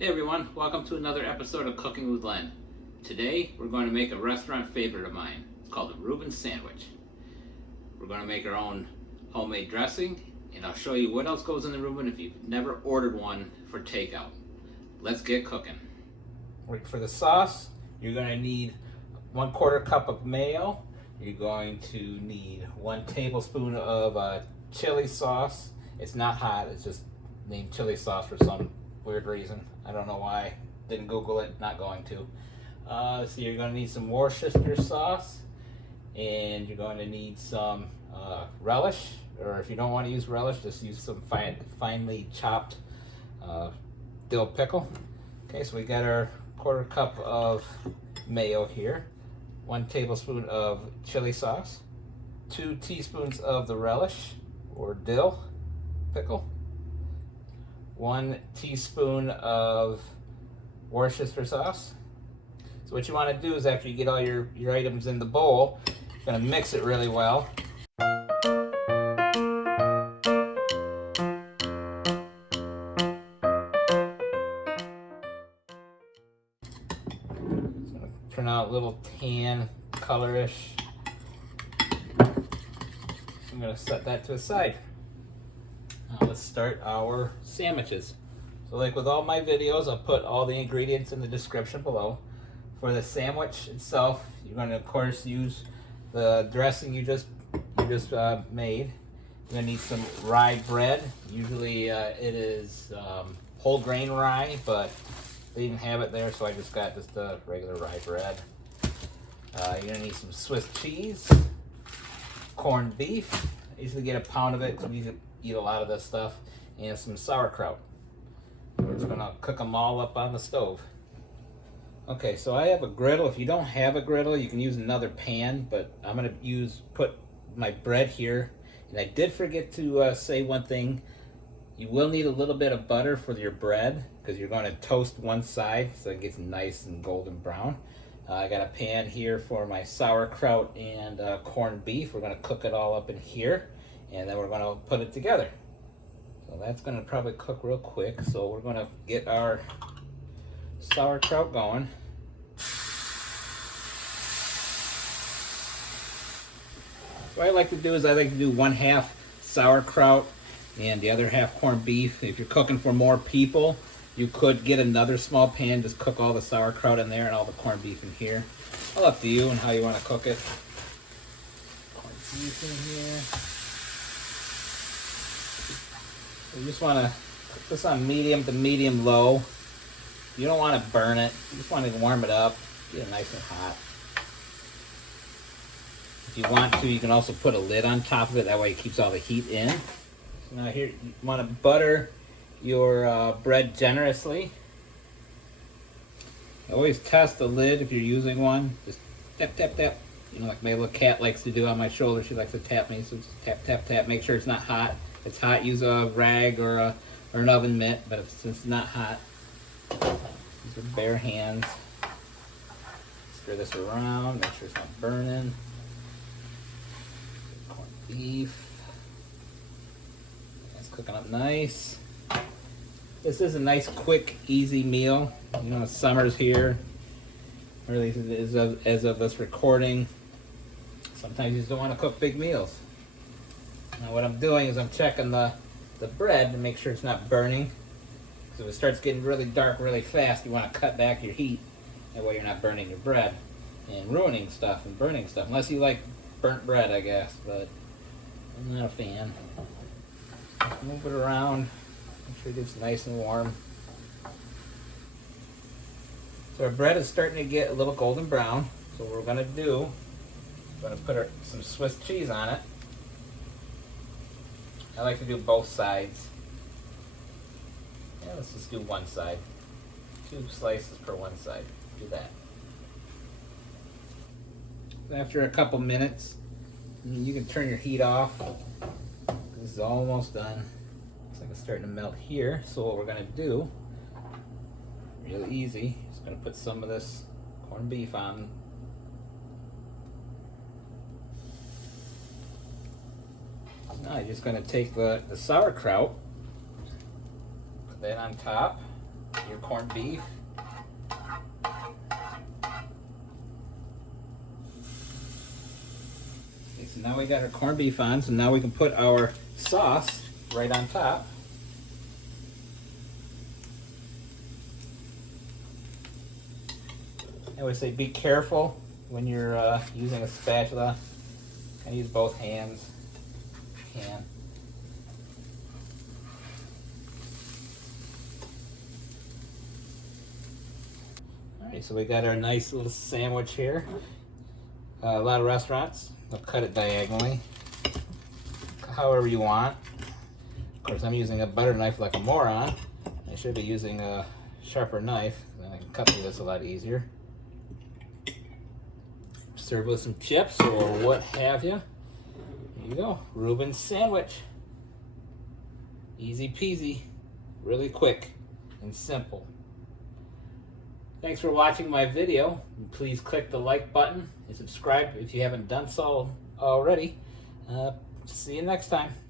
Hey everyone, welcome to another episode of Cooking with Len. Today we're going to make a restaurant favorite of mine. It's called the Reuben sandwich. We're going to make our own homemade dressing, and I'll show you what else goes in the Reuben if you've never ordered one for takeout. Let's get cooking. For the sauce, you're going to need 1/4 cup of mayo. You're going to need 1 tablespoon of chili sauce. It's not hot, it's just named chili sauce for some weird reason. I don't know why. Didn't Google it, not going to. So you're going to need some Worcestershire sauce, and you're going to need some relish, or if you don't want to use relish, just use some finely chopped dill pickle. Okay, so we got our 1/4 cup of mayo here, 1 tablespoon of chili sauce, 2 teaspoons of the relish or dill pickle, 1 teaspoon of Worcestershire sauce. So what you want to do is after you get all your items in the bowl, you're going to mix it really well. It's going to turn out a little tan colorish. I'm going to set that to the side. Now let's start our sandwiches. So like with all my videos, I'll put all the ingredients in the description below. For the sandwich itself, you're going to of course use the dressing you just made. You're going to need some rye bread. Usually it is whole grain rye, but they didn't have it there, so I just got just the regular rye bread. You're going to need some Swiss cheese, corned beef. I usually get a pound of it because we eat a lot of this stuff, and some sauerkraut. We're just gonna cook them all up on the stove. Okay, so I have a griddle. If you don't have a griddle, you can use another pan, but I'm gonna put my bread here. And I did forget to say one thing. You will need a little bit of butter for your bread because you're going to toast one side so it gets nice and golden brown. I got a pan here for my sauerkraut and corned beef. We're going to cook it all up in here, and then we're going to put it together. So that's going to probably cook real quick. So we're going to get our sauerkraut going. So what I like to do is I like to do 1/2 sauerkraut and the other half corned beef. If you're cooking for more people, you could get another small pan, just cook all the sauerkraut in there and all the corned beef in here. All up to you and how you want to cook it. Corned beef in here. You just want to cook this on medium to medium low. You don't want to burn it. You just want to warm it up, get it nice and hot. If you want to, you can also put a lid on top of it. That way it keeps all the heat in. So now here, you want to butter your bread generously. Always test the lid if you're using one. Just tap, tap, tap. You know, like my little cat likes to do on my shoulder. She likes to tap me, so just tap, tap, tap. Make sure it's not hot. If it's hot, use a rag or an oven mitt. But since it's not hot, use your bare hands. Stir this around. Make sure it's not burning. Corned beef. It's cooking up nice. This is a nice, quick, easy meal. You know, summer's here. Or at least as of this recording. Sometimes you just don't want to cook big meals. Now what I'm doing is I'm checking the bread to make sure it's not burning. So if it starts getting really dark really fast, you want to cut back your heat. That way you're not burning your bread and ruining stuff and burning stuff. Unless you like burnt bread, I guess. But I'm not a fan. Move it around. Make sure it gets nice and warm. So our bread is starting to get a little golden brown. So what we're going to do, we're going to put some Swiss cheese on it. I like to do both sides. Yeah, let's just do one side. 2 slices per one side. Do that. After a couple minutes, you can turn your heat off. This is almost done. Looks like it's starting to melt here. So what we're going to do, really easy, just going to put some of this corned beef on. Now you're just going to take the sauerkraut, put that on top. your corned beef. Okay, so now we got our corned beef on, so now we can put our sauce right on top. I would say be careful when you're using a spatula. I use both hands if you can. Alright, so we got our nice little sandwich here. A lot of restaurants, they'll cut it diagonally, however you want. Of course, I'm using a butter knife like a moron. I should be using a sharper knife, then I can cut through this a lot easier. Serve with some chips or what have you. Here you go, Reuben sandwich. Easy peasy, really quick and simple. Thanks for watching my video. Please click the like button and subscribe if you haven't done so already. See you next time.